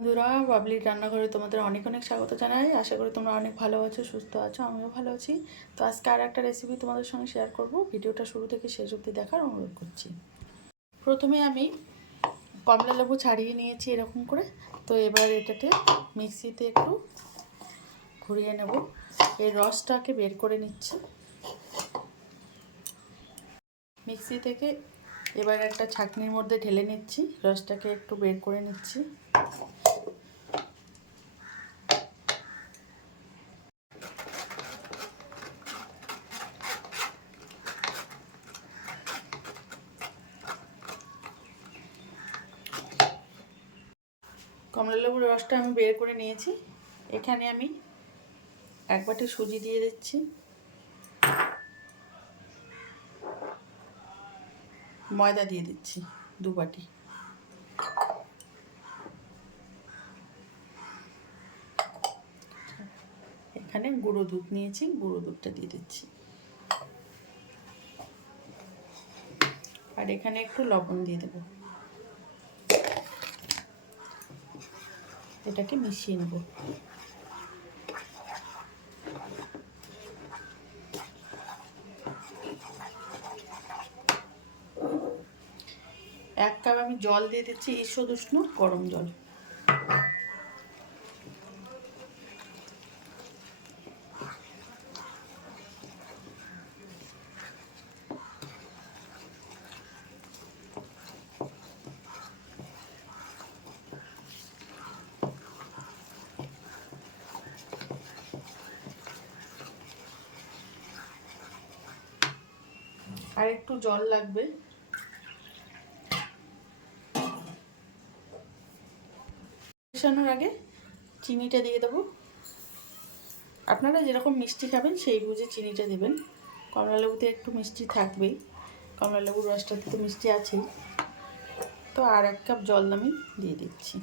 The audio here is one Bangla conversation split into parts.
বন্ধুরা বাবলির রান্নাঘরে তোমাদের অনেক অনেক স্বাগত জানাই। আশা করি তোমরা অনেক ভালো আছো, সুস্থ আছো, আমিও ভালো আছি। তো আজকে আর একটা রেসিপি তোমাদের সঙ্গে শেয়ার করব। ভিডিওটা শুরু থেকে শেষ অবধি দেখার অনুরোধ করছি। প্রথমে আমি কমলা লেবু ছাড়িয়ে নিয়েছি এরকম করে। তো এবার এটাতে মিক্সিতে একটু ঘুরিয়ে নেব। এই রসটাকে বের করে নিচ্ছি। মিক্সি থেকে এবার একটা ছাঁকনির মধ্যে ঢেলে নিচ্ছি। রসটাকে একটু বের করে নিচ্ছি। কমলালেবুর রসটা আমি বের করে নিয়েছি। এখানে আমি এক বাটি সুজি দিয়ে দিচ্ছি। ময়দা দিয়ে দিচ্ছি দু বাটি। এখানে গুঁড়ো দুধ নিয়েছি, গুঁড়ো দুধটা দিয়ে দিচ্ছি। আর এখানে একটু লবণ দিয়ে দেব। এটাকে মিশিয়ে নেব। এক কাপ আমি জল দিয়ে দিচ্ছি ঈষদ উষ্ণ গরম জল। আর একটু জল লাগবে। মেশানোর আগে চিনিটা দিয়ে দেবো। আপনারা যেরকম মিষ্টি খাবেন, সেই বুঝে চিনিটা দেবেন। কমলা লেবুতে একটু মিষ্টি থাকবেই। কমলা লেবুর রসটাতে তো মিষ্টি আছেই। তো আর এক কাপ জল আমি দিয়ে দিচ্ছি।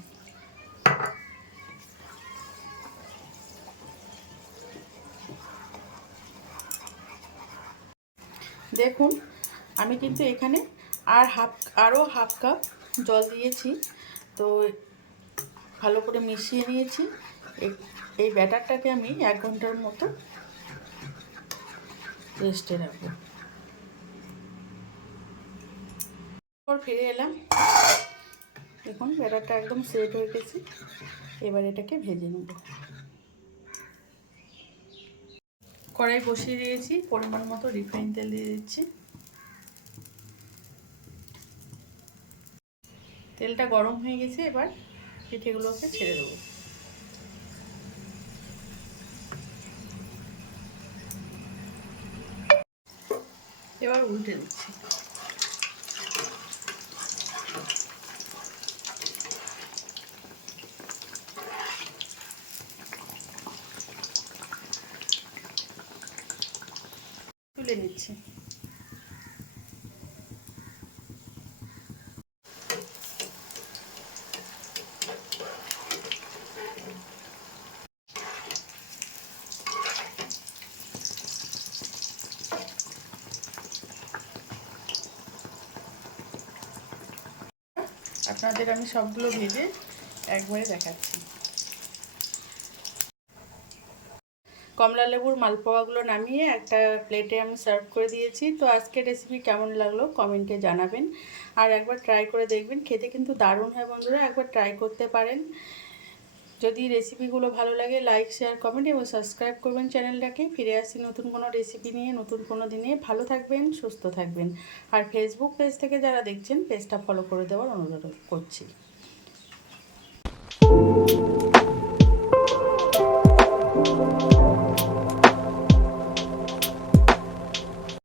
দেখুন, আমি কিন্তু এখানে আর হাফ, আরও হাফ কাপ জল দিয়েছি। তো ভালো করে মিশিয়ে নিয়েছি। এই ব্যাটারটাকে আমি এক ঘণ্টার মতো রেস্টে রাখব। পর ফিরে এলাম। দেখুন, ব্যাটারটা একদম সেট হয়ে গেছে। এবার এটাকে ভেজে নেব। কড়াই বসিয়ে দিয়েছি, পরিমাণ মতো রিফাইন তেল দিয়ে দিচ্ছি। তেলটা গরম হয়ে গেছে, এবার পিঠেগুলোকে ছেড়ে দেবো। এবার উল্টে দিচ্ছি। তুলে নিচ্ছি। আপনাদের আমি সবগুলো ভেজে একবারে দেখাচ্ছি। কমলা লেবুর মালপোয়াগুলো নামিয়ে একটা প্লেটে আমি সার্ভ করে দিয়েছি। তো আজকের রেসিপি কেমন লাগল কমেন্টে জানাবেন। আর একবার ট্রাই করে দেখবেন, খেতে কিন্তু দারুণ হয় বন্ধুরা, একবার ট্রাই করতে পারেন। যদি রেসিপিগুলো ভালো লাগে লাইক শেয়ার কমেন্ট এবং সাবস্ক্রাইব করবেন চ্যানেলটাকে ফিরে আসি নতুন কোনো রেসিপি নিয়ে, নতুন কোনো দিনে। ভালো থাকবেন, সুস্থ থাকবেন। আর ফেসবুক পেজ থেকে যারা দেখছেন পেজটা ফলো করে দেওয়ার অনুরোধ করছি।